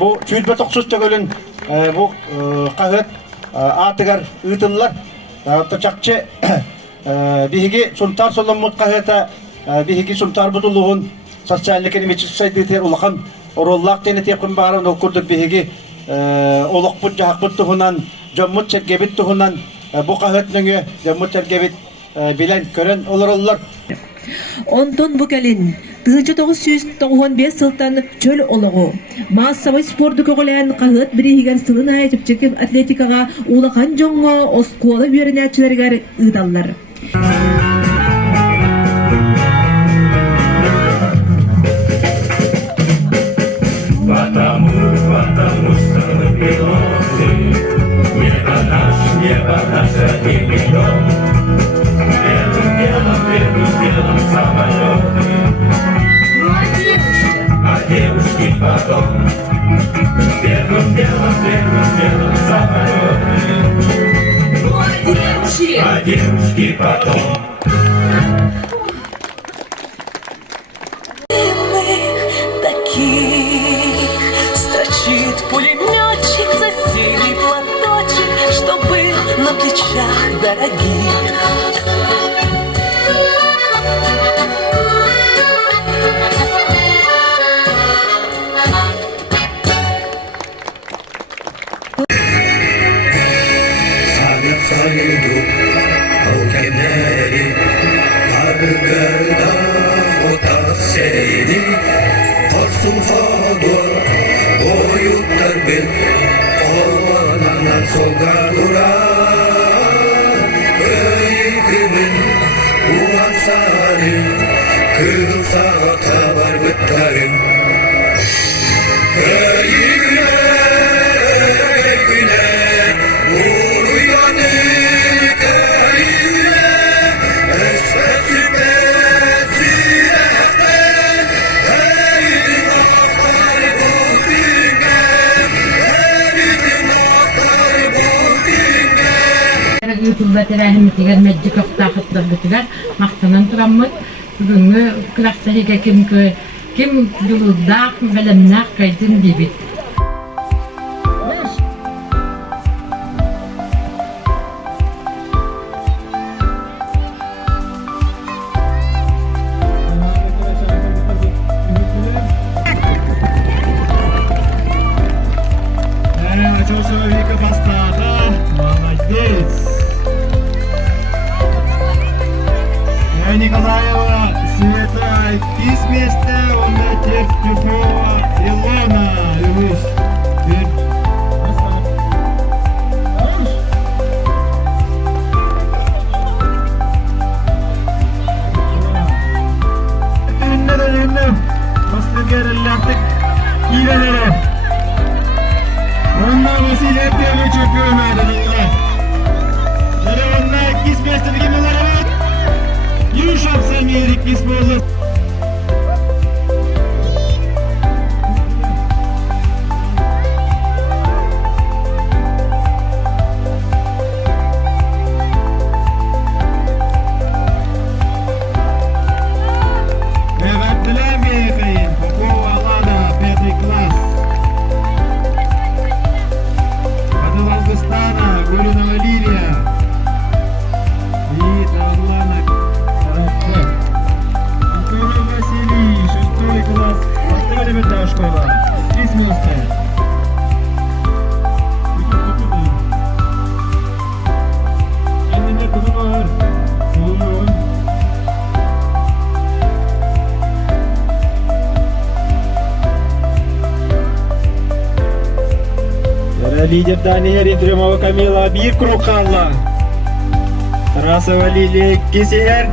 Bu çüyütme toksus çögölün bu kahvet atıgar ıtıllar. Hatta çakçı bihigi suntar solumut kahvete bihigi suntar butuluğun sosyallik elimçi saydıtı ulakan orollak deneti yakın bağırın okurduk bihigi olak but cahak but tuhunan jammut çergebit tuhunan bu kahvet nöngü jammut çergebit bilen kören olurlar. Ondan bu gelin 1995 сылтан чөл олығы. Массовый спорты көғілән қағыт бірейген сылын айтып чекіп атлетикаға улақан жоңға оскуалы бүйерінәтшілергер ұдалар. Потому что мы пилоты, небо наше один дом. Первым делом самолеты, а девушки потом. Первым делом самолеты, а девушки потом. Строчит пулеметчик, засилий платочек, что был на плечах дорогих. Saydu o keneri Argırda ota seni Korsun fadur boyutlar bil Olanlar soğar durar Öykümün ulan sarı Kırılsa tabar bıtlarım Öyküne YouTube'da telahim etigen mecci kökta kıtlar götüler maktanan turamıt bugünkü klastahiga kim yululdaq bilimnaq kaydın dibit. Николаева, Света, из места, он летит Тюпова, Илона, Илыш. Ünlü, Kostur gerillaktık, iğneleri. Onlar vesile ettiğimi çöpüyorum öyle. Şöyle onlar iz mesleği gibiler evet. Yuşak semeyerik biz böyle. Лидер Дания Ридримова Камила bir круг қалла. Тарасова Лилия Кесер.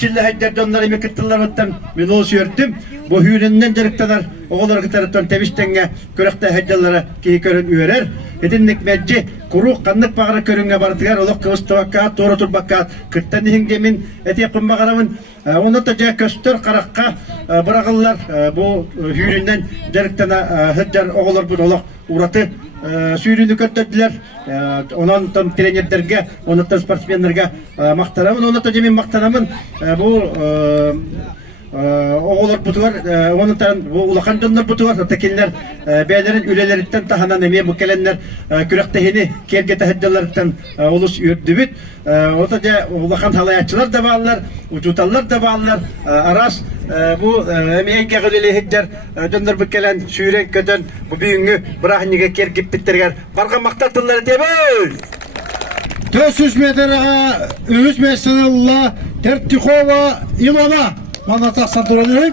Etçille haydar donlar emi kıttılarıttan minol sürdüm. Bu hüyününden jarıktalar oğulları kıtarıttan tebiştenge körekte haydarlara ki körün üyerer. Edinlik mecci kuru kanlık bağırı körünge bardıgar oluk kıvıs tabakka doğru turbakka kırttan hingemin eti kumbağaramın onu da ja köstör karakka bırakırlar bu hüyününden jarıktana hıdjar oğullar bu oluk uğratı sürünü kötüdüler. Ondan tam trenerlerge, ondan tam sportmenlerge maktanamın, ondan tam jemin maktanamın bu oğullar butuvar, ondan tam bu ulakan donlar butuvar, tekinler beylerin ülelerinden tahanan emiye bu gelenler kürektehini kergete hıdjarlardan olus ürdübüt. Otaca ulakan halayatçılar da bağlılar, ucutallar da bağlılar, aras bu emiye gagılili hıdjar donlar bu gelen sürün kötün bu büyüngü bırakınıge kergip bittirger. Barga maktatılları tebül! 400 metreye 3 metreye Tertikova Ilona Manata Santorini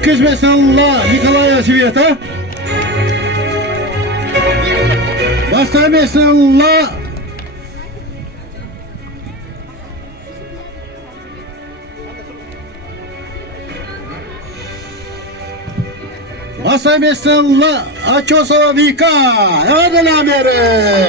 200 metreye Nikolaya Siviyata Basta metreye Basta metreye Achosova Vika Evden Amere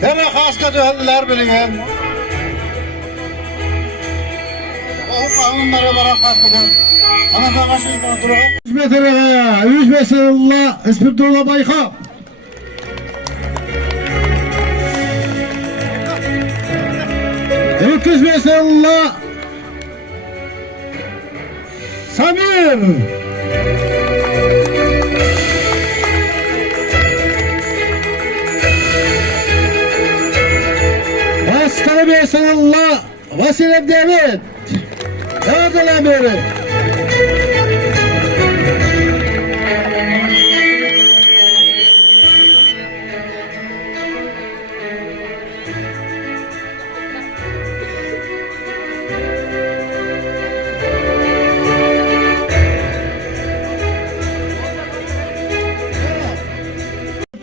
Tere haska döhürler bilingen. Onlara baran haska döhür. Ana da başınız bana durun. 3 metreye 3 metreye İspirtoğlu Bayka. Öküz metreye Samir. Başkanı Beysanallah Vasilev David Yardım beri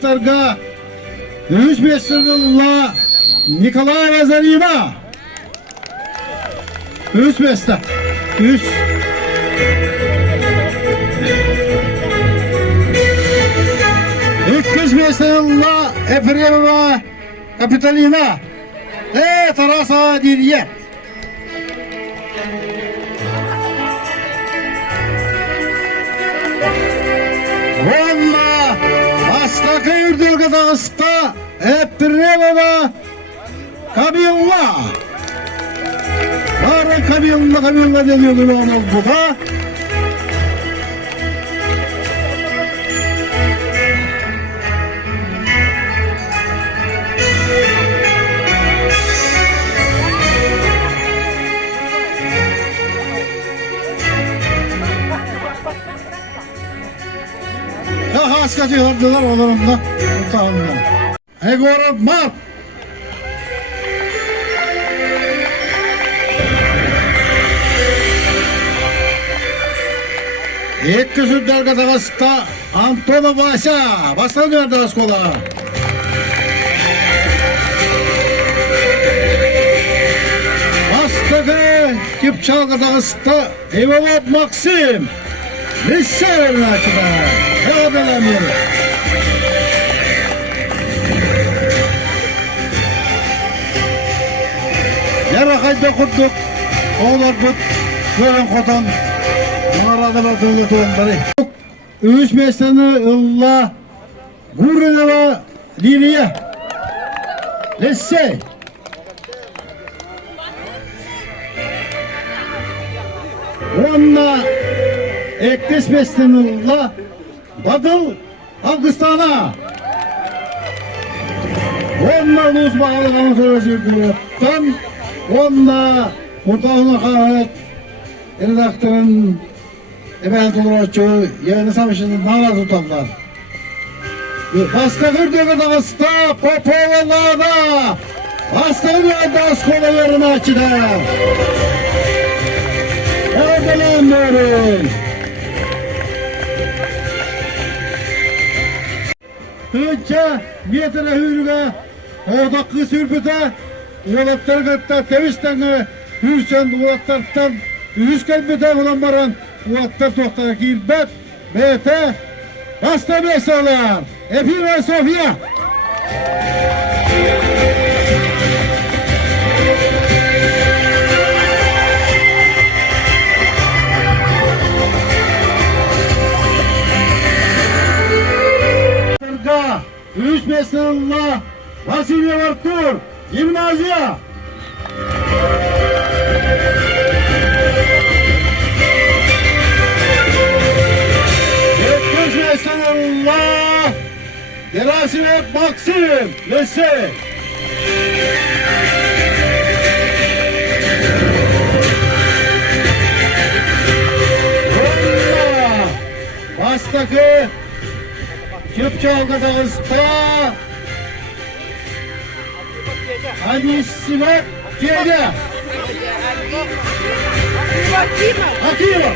Targa Rüz Beysanallah Nikolay Vazarima 3 metre 3 200 metre Efremova Kapitalina Tarasa Diriye Valla Astaka Ürdülge Dağısta Efremova Kamyonla Var kamyonla deniyordu onu buğa Ya haskacı hırdılar olarımda Utanımdan Egorov Mark İlk Dargadagasta Antonov Vasa Baslanıyor Dagaskola Bastakı Kipçalgadagasta Ivov Maksim Lissever'in açıda Evadelamir Yarakayda kurduk Oğlar but Gören kotan Mağarada dövlet oğulları 3 metreni illa Gurunava Liriye Lesse Onna Ekles metreni illa Badıl Afganistan'a Onna Luz Bağlı'nın sözü Gürüp'ten Onunla Kurtağına kahret redaktörün efendim Tuluroçu yerini savaşını nala tutarlar. Hasta gördüğü dağısta Popovalarda hasta gördüğü askola yerine açıda. Erdelan buyurun. Tığınca metre hürüge oğdaklı sürpüte uğulatlar gıtta temizden hürsen uğulatlardan üz kalbide olan baran uğulatlar tohtara girbet BT hasta mesalar Epi ve Sofya. Üç Mesleğullah Vasilya Vartur Gimnaziya. Üç Mesleğullah Derasime Maksim Lise. Bastaki Kıpçal'da Dağıs'ta Hadisine Gede Hakiva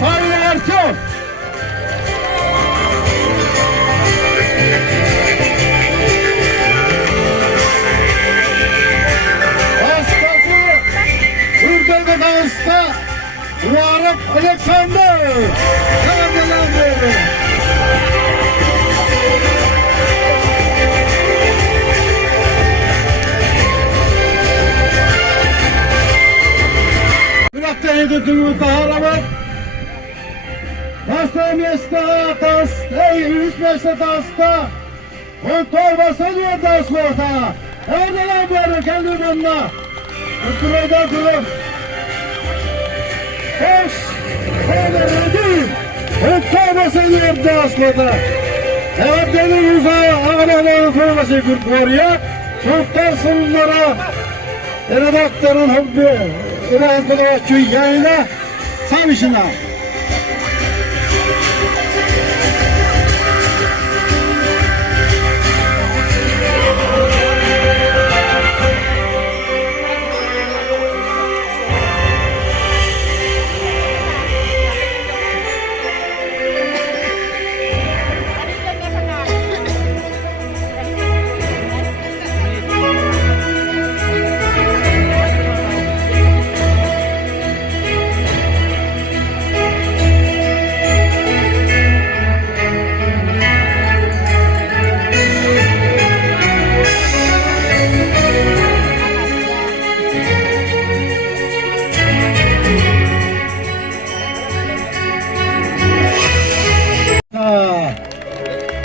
Sayın Erçel Bastaki Hürdel'de Dağıs'ta Muharrem Alexander. Bırakta edildiği taharamet. Hasta mesleğe tas, üst mesleğe tasta. Kontrol basılıyor tas orta. Erdelan böyle kendi bununla. Üstüne durun. Hoş, öğrendim. Kontrol basılıyor tas orta. Evet benim uzağa ağlaları forması kurtuyor. Sultan sınırlara. Redaktörün hubbi. Redaktörü yayına. Savışına.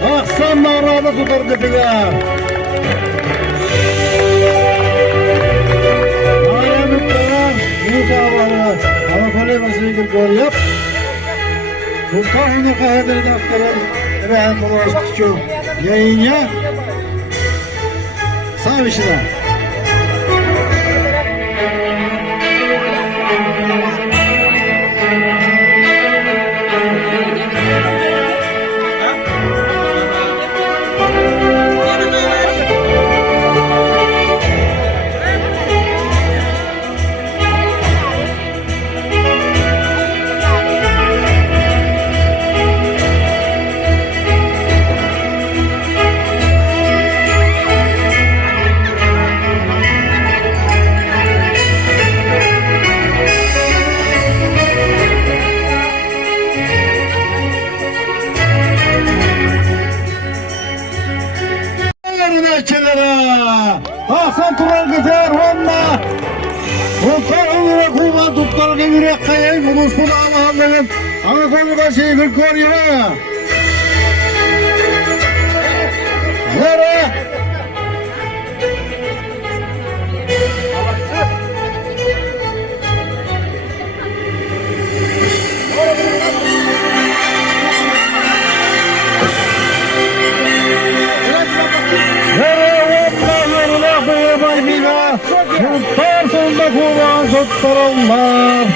Akşamlarda tutar gıdılar. Ağlamıklar, Musa Ağları, Anadolu Basri Gürgor yap. Sultan Hünür Kahvederi Daftarın Efendim Kolaştıkçu yayınya Savışı'da. Hasan Turan Gıfer Vanna Sultan'ın ve Kuman tutlarını yürek kayayım Ulus'un Allah'ın Anadolu Başı Gürgor yıla Nere Sultar sonunda kurulan Sultanlar.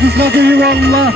Kısmetli eyvallah.